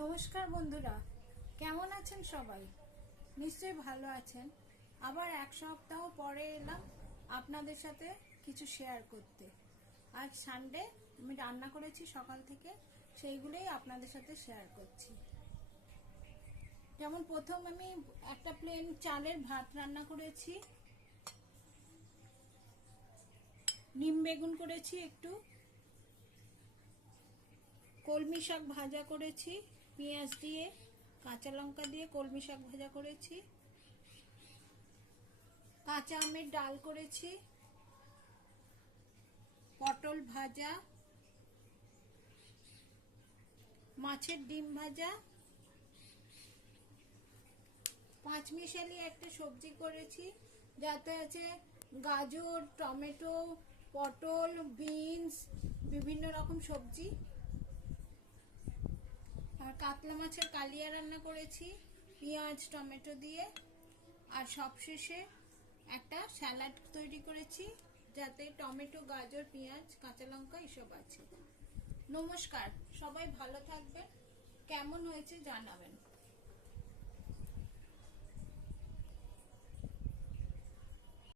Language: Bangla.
নমস্কার বন্ধুরা, কেমন আছেন সবাই? নিশ্চয়ই ভালো আছেন। আবার এক সপ্তাহ পরে এলাম আপনাদের সাথে কিছু শেয়ার করতে। আজ সানডে, আমি রান্না করেছি সকাল থেকে, সেইগুলোই আপনাদের সাথে শেয়ার করছি। যেমন প্রথম আমি একটা প্লেন চালের ভাত রান্না করেছি, নিম বেগুন করেছি, একটু কলমি শাক ভাজা করেছি, পেঁয়াজ দিয়ে কাঁচা লঙ্কা দিয়ে কলমি শাক ভাজা করেছি, কাঁচা আমের ডাল করেছি, পটল ভাজা, মাছের ডিম ভাজা, পাঁচমিশালি একটা সবজি করেছি, যাতে আছে গাজর, টমেটো, পটল, বিনস, বিভিন্ন রকম সবজি। আর কাতলা মাছের কালিয়া রান্না করেছি পেঁয়াজ টমেটো দিয়ে। আর সবশেষে একটা স্যালাড তৈরি করেছি, যাতে টমেটো, গাজর, পেঁয়াজ, কাঁচা লঙ্কা এসব আছে। নমস্কার, সবাই ভালো থাকবেন। কেমন হয়েছে জানাবেন।